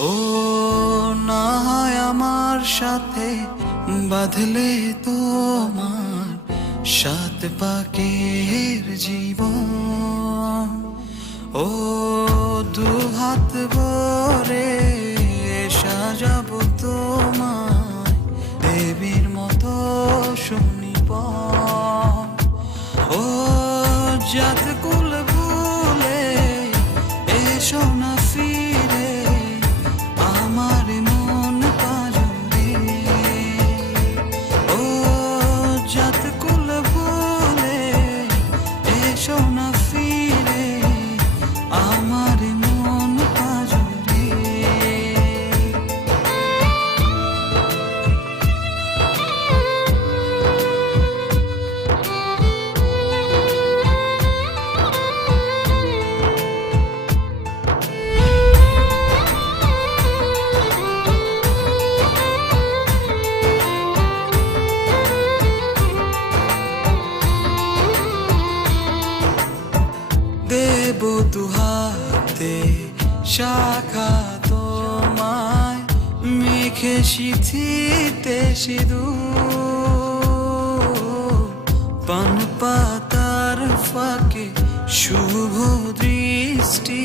ও না হয় আমার সাথে বাঁধলে তোমার সাত পাকের জীবন। ও দু হাত ভরে সাজাবো তোমায় দেবীর মতো শুনিব। ও জাত কুল ভুলে এসো না ফিরে আমার মন পাজরে। ও জাত কুল ভুলে এসো না ফিরে আমার মন পাজরে। দেব দুহাতে শাখা তোমায় মেখে সিথিতে সিঁদুর। পান পাতার ফাঁকে শুভ দৃষ্টি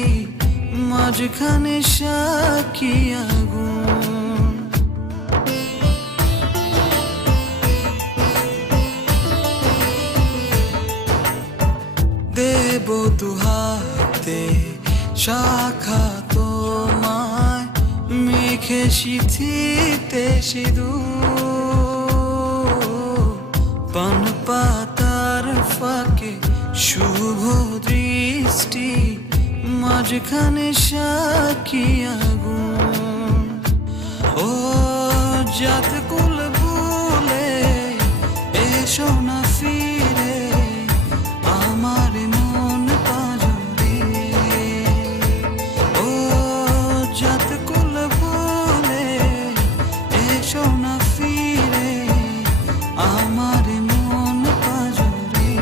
মাঝখানে সাক্ষী আগুন। দেব দুহাতে শাখা তোমায় মেখে সিথিতে সিঁদুর। পান পাতার ফাঁকে শুভ দৃষ্টি মাঝখানে সাক্ষী আগুন। ও জাত কুল ভুলে এসো না ফিরে আমার মন পাজরে। ও জাত কুল ভুলে এসো না ফিরে আমার মন পাজরে।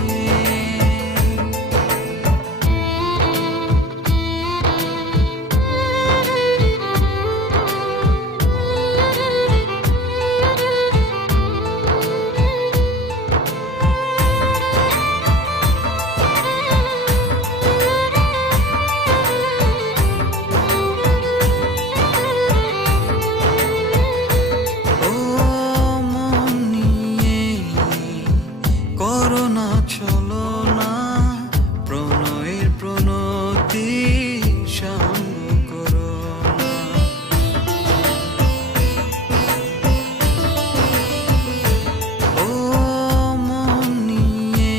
ও মন নিয়ে করোনা চলো না প্রণয়ের প্রণতি সঙ্গ করো না। ও মন নিয়ে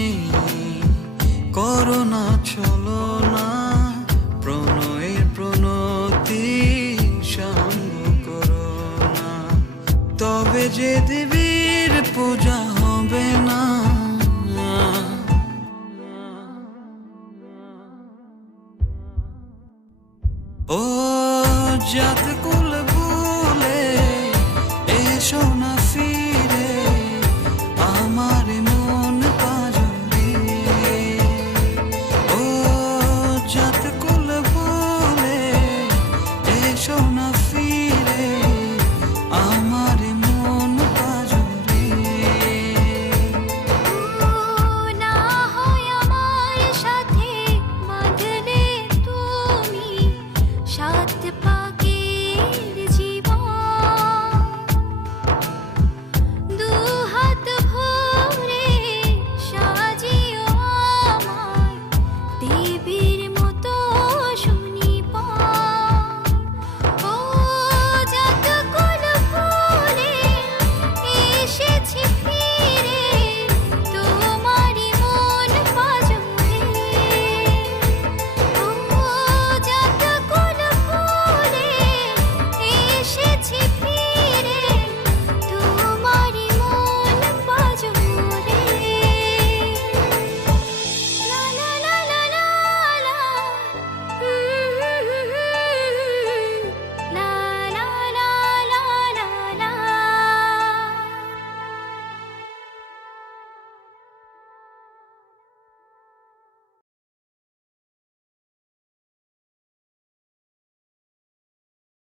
করোনা চলো না প্রণয়ের প্রণতি সঙ্গ করো না। তবে যে দেবীর পূজা হবে না। ও জাত কুল